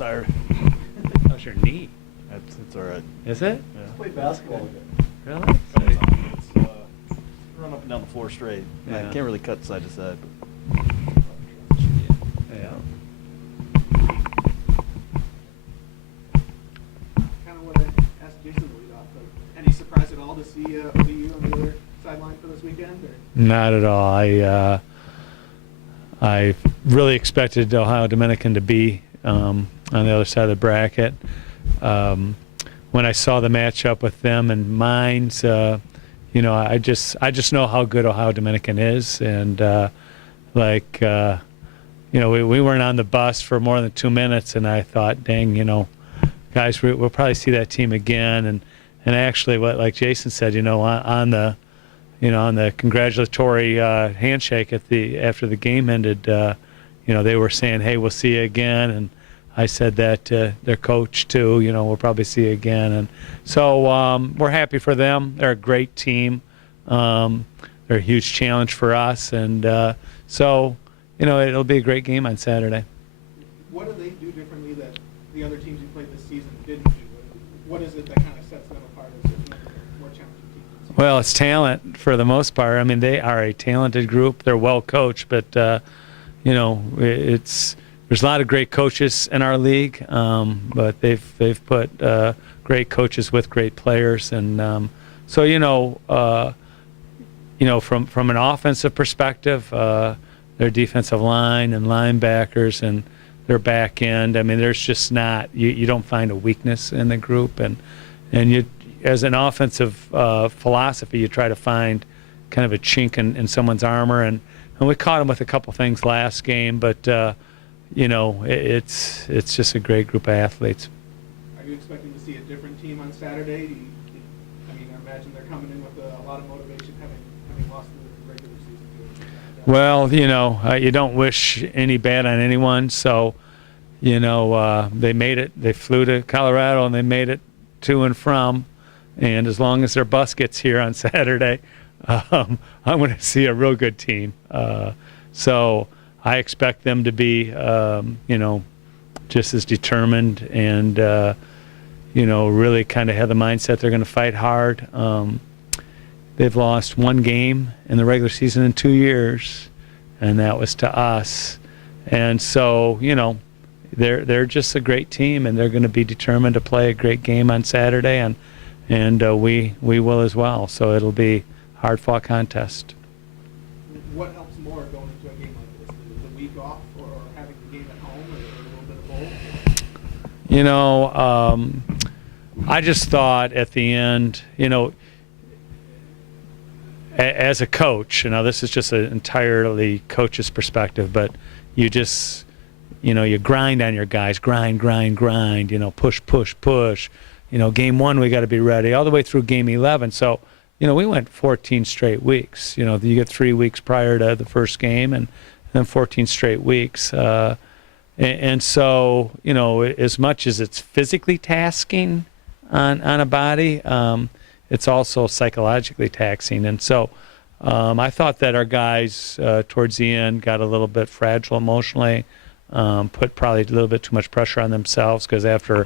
tired. How's your knee? It's all right. Is it? Yeah. Play basketball again. Really? It's run up and down the floor straight. I Yeah. can't really cut side to side. Yeah. Kind of want to ask Jason to lead off, but any surprise at all to see ODU on the other sideline for this weekend? Or? Not at all. I really expected Ohio Dominican to be on the other side of the bracket. When I saw the matchup with them and Mines, I just know how good Ohio Dominican is, and we weren't on the bus for more than 2 minutes, and I thought, dang, guys, we'll probably see that team again. And actually, like Jason said, on the congratulatory handshake after the game ended, they were saying, hey, we'll see you again. And I said that to their coach too, we'll probably see you again. And so we're happy for them. They're a great team. They're a huge challenge for us. And so it'll be a great game on Saturday. What do they do differently that the other teams you played this season didn't do? What is it that kind of sets them apart as more challenging teams? Well, it's talent for the most part. I mean, they are a talented group. They're well coached, but there's a lot of great coaches in our league, but they've put great coaches with great players, and from an offensive perspective, their defensive line and linebackers and their back end. I mean, there's just not you don't find a weakness in the group, and you, as an offensive philosophy, you try to find kind of a chink in someone's armor, and we caught them with a couple things last game, but it's just a great group of athletes. Are you expecting to see a different team on Saturday? I imagine they're coming in with a lot of motivation, having lost the regular season too. Well, you don't wish any bad on anyone, so they made it. They flew to Colorado and they made it to and from, and as long as their bus gets here on Saturday, I'm going to see a real good team. So I expect them to be, just as determined and, really kind of have the mindset they're going to fight hard. They've lost one game in the regular season in 2 years, and that was to us. And so, they're just a great team, and they're going to be determined to play a great game on Saturday, and we will as well. So it'll be a hard-fought contest. What helps more going into a game like this? The week off, or having the game at home, or a little bit of both? I just thought at the end, as a coach, this is just an entirely coach's perspective, but you just, you grind on your guys, grind, push. Game 1, we got to be ready all the way through game 11. So, we went 14 straight weeks. You get 3 weeks prior to the first game, and then 14 straight weeks. And so, as much as it's physically tasking on a body, it's also psychologically taxing. And so I thought that our guys towards the end got a little bit fragile emotionally, put probably a little bit too much pressure on themselves, because after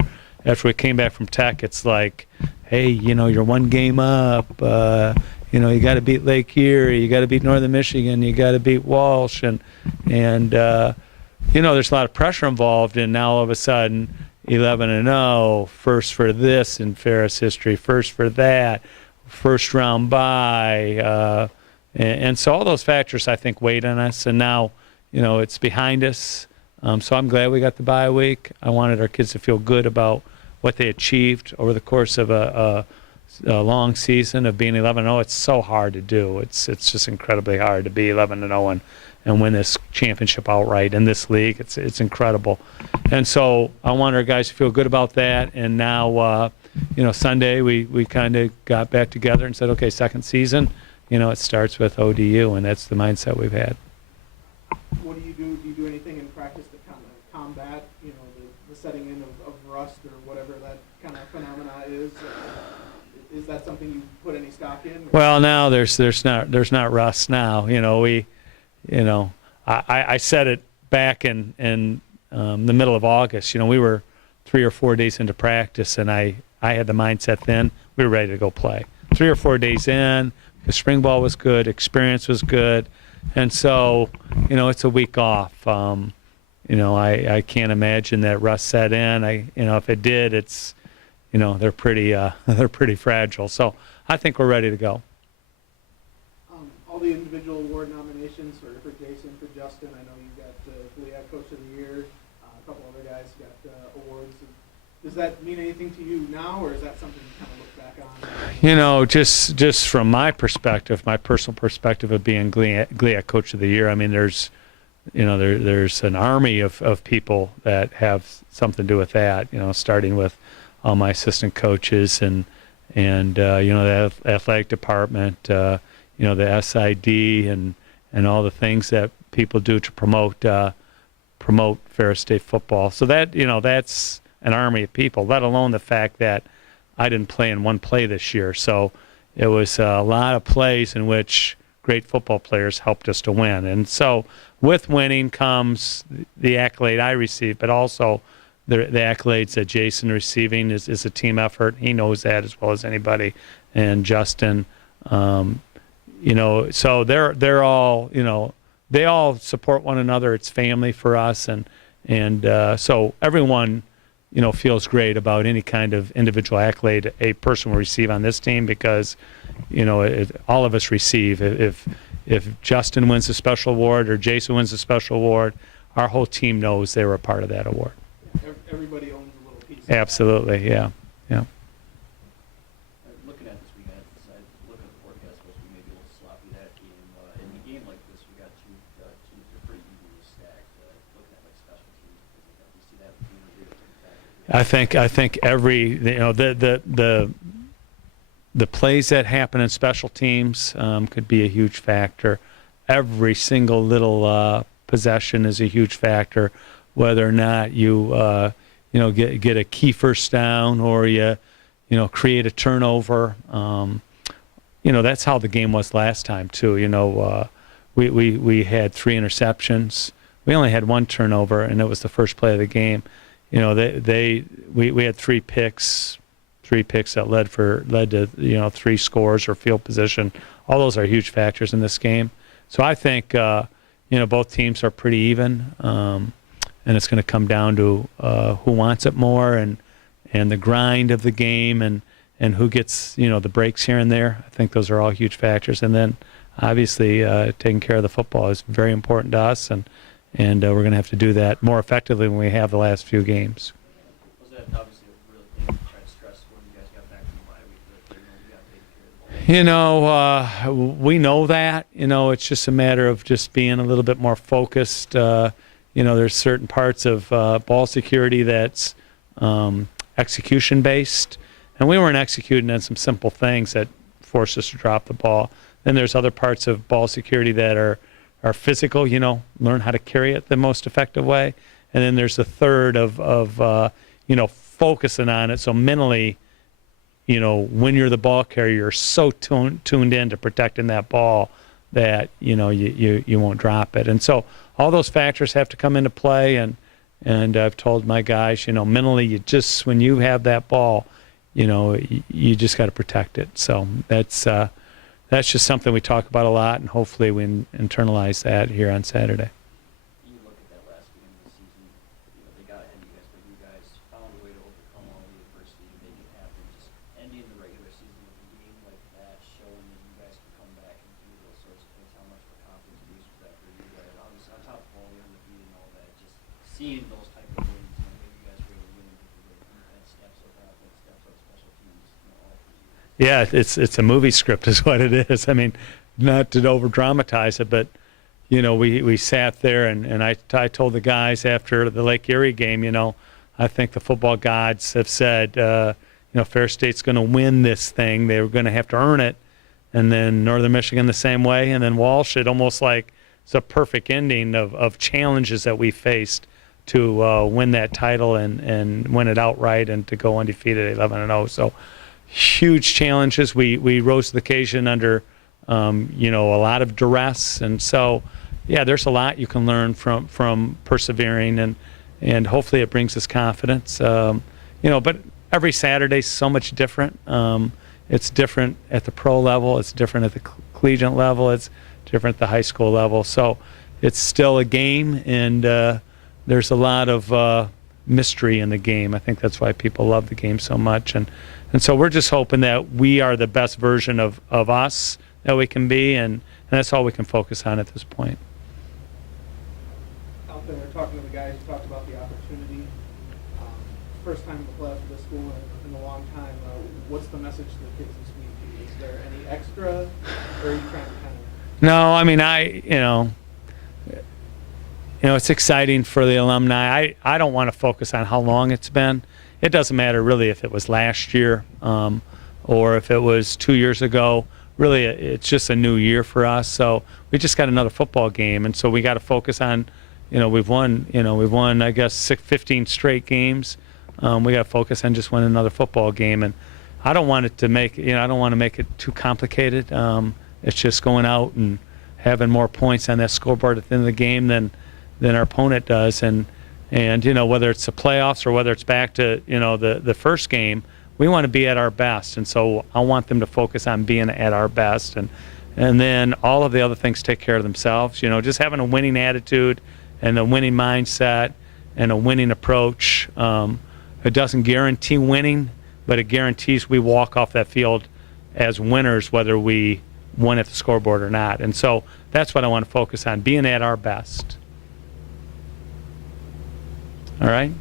we came back from Tech, it's like, hey, you're one game up. You got to beat Lake Erie, you got to beat Northern Michigan, you got to beat Walsh, and there's a lot of pressure involved. And now all of a sudden, 11-0, first for this in Ferris history, first for that, first round bye, and so all those factors I think weighed on us. And now, it's behind us. So I'm glad we got the bye week. I wanted our kids to feel good about what they achieved over the course of a long season of being 11-0. It's so hard to do. It's just incredibly hard to be 11-0 and win this championship outright in this league. It's incredible. And so I want our guys to feel good about that. And now, Sunday we kind of got back together and said, okay, second season, it starts with ODU, and that's the mindset we've had. What do you do? Do you do anything in practice to kind of combat, the setting in of rust or whatever that kind of phenomena is? Is that something you put any stock in? Or? Well, now there's not rust now. I said it back in the middle of August. We were 3 or 4 days into practice, and I had the mindset then we were ready to go play. 3 or 4 days in, the spring ball was good, experience was good, and so it's a week off. I can't imagine that rust set in. If it did, it's they're pretty fragile. So I think we're ready to go. All the individual award nominations for Jason, for Justin. I know you got GLIAC Coach of the Year. A couple other guys got awards. Does that mean anything to you now, or is that something you kind of look back on? Just from my perspective, my personal perspective of being GLIAC Coach of the Year, I mean, there's an army of people that have something to do with that. Starting with all my assistant coaches and the athletic department, the SID and all the things that people do to promote Ferris State football. So that that's an army of people. Let alone the fact that I didn't play in one play this year. So it was a lot of plays in which great football players helped us to win. And so with winning comes the accolade I received, but also the accolades that Jason receiving is a team effort. He knows that as well as anybody. And Justin, so they're all, they all support one another. It's family for us. And so everyone, feels great about any kind of individual accolade a person will receive on this team because, all of us receive. If Justin wins a special award or Jason wins a special award, our whole team knows they were a part of that award. Everybody owns a little piece. Absolutely, yeah. Looking at this, I look at the forecast, supposed to be maybe a little sloppy that game. In a game like this, we got two teams that are pretty evenly stacked. Looking at like special teams, you see that being a real factor. I think every the plays that happen in special teams could be a huge factor. Every single little possession is a huge factor, whether or not you get a key first down or you create a turnover. That's how the game was last time too. We had 3 interceptions. We only had 1 turnover, and it was the first play of the game. We had 3 picks that led to 3 scores or field position. All those are huge factors in this game. So I think both teams are pretty even, and it's going to come down to who wants it more and the grind of the game and who gets the breaks here and there. I think those are all huge factors. And then obviously taking care of the football is very important to us, and we're going to have to do that more effectively than we have the last few games. Was that obviously a really thing to try to stress when you guys got back from the bye week that we got to take care of the ball? We know that. It's just a matter of just being a little bit more focused. There's certain parts of ball security that's execution based, and we weren't executing on some simple things that forced us to drop the ball. Then there's other parts of ball security that are physical, learn how to carry it the most effective way. And then there's the third of focusing on it. So mentally, when you're the ball carrier, you're so tuned in to protecting that ball that, you won't drop it. And so all those factors have to come into play. And I've told my guys, mentally, when you have that ball, you just got to protect it. So that's just something we talk about a lot, and hopefully we internalize that here on Saturday. You look at that last game of the season, they got ahead of you guys, but you guys found a way to overcome all the adversity to make it happen. Just ending the regular season with a game like that, showing that you guys can come back and do those sorts of things, how much of a confidence boost was that for you guys? Obviously, on top of all the undefeated and all that, just seeing those type of wins, maybe you guys were able to win because the defense steps up, offense steps up, special teams, all for you. Yeah, it's a movie script is what it is. I mean, not to over dramatize it, but we sat there and I told the guys after the Lake Erie game, I think the football gods have said, Ferris State's going to win this thing. They were going to have to earn it. And then Northern Michigan the same way. And then Walsh, it almost like it's a perfect ending of challenges that we faced to win that title and win it outright and to go undefeated 11-0. So huge challenges. We rose to the occasion under a lot of duress, and so there's a lot you can learn from persevering and hopefully it brings us confidence. But every Saturday's so much different. It's different at the pro level. It's different at the collegiate level. It's different at the high school level. So it's still a game, and there's a lot of mystery in the game. I think that's why people love the game so much. And so we're just hoping that we are the best version of us that we can be, and that's all we can focus on at this point. Out there talking to the guys, you talked about the opportunity. First time to play for this school in a long time. What's the message to the kids this week? Is there any extra, or are you trying to kind of? No, I mean, it's exciting for the alumni. I don't want to focus on how long it's been. It doesn't matter really if it was last year or if it was 2 years ago. Really, it's just a new year for us. So we just got another football game, and so we got to focus on, we've won, I guess 15 straight games. We got to focus on just winning another football game, and I don't want it to make, I don't want to make it too complicated. It's just going out and having more points on that scoreboard at the end of the game than our opponent does, and whether it's the playoffs or whether it's back to the first game, we want to be at our best, and so I want them to focus on being at our best, and then all of the other things take care of themselves. Just having a winning attitude and a winning mindset and a winning approach. It doesn't guarantee winning, but it guarantees we walk off that field as winners, whether we won at the scoreboard or not. And so that's what I want to focus on, being at our best. All right?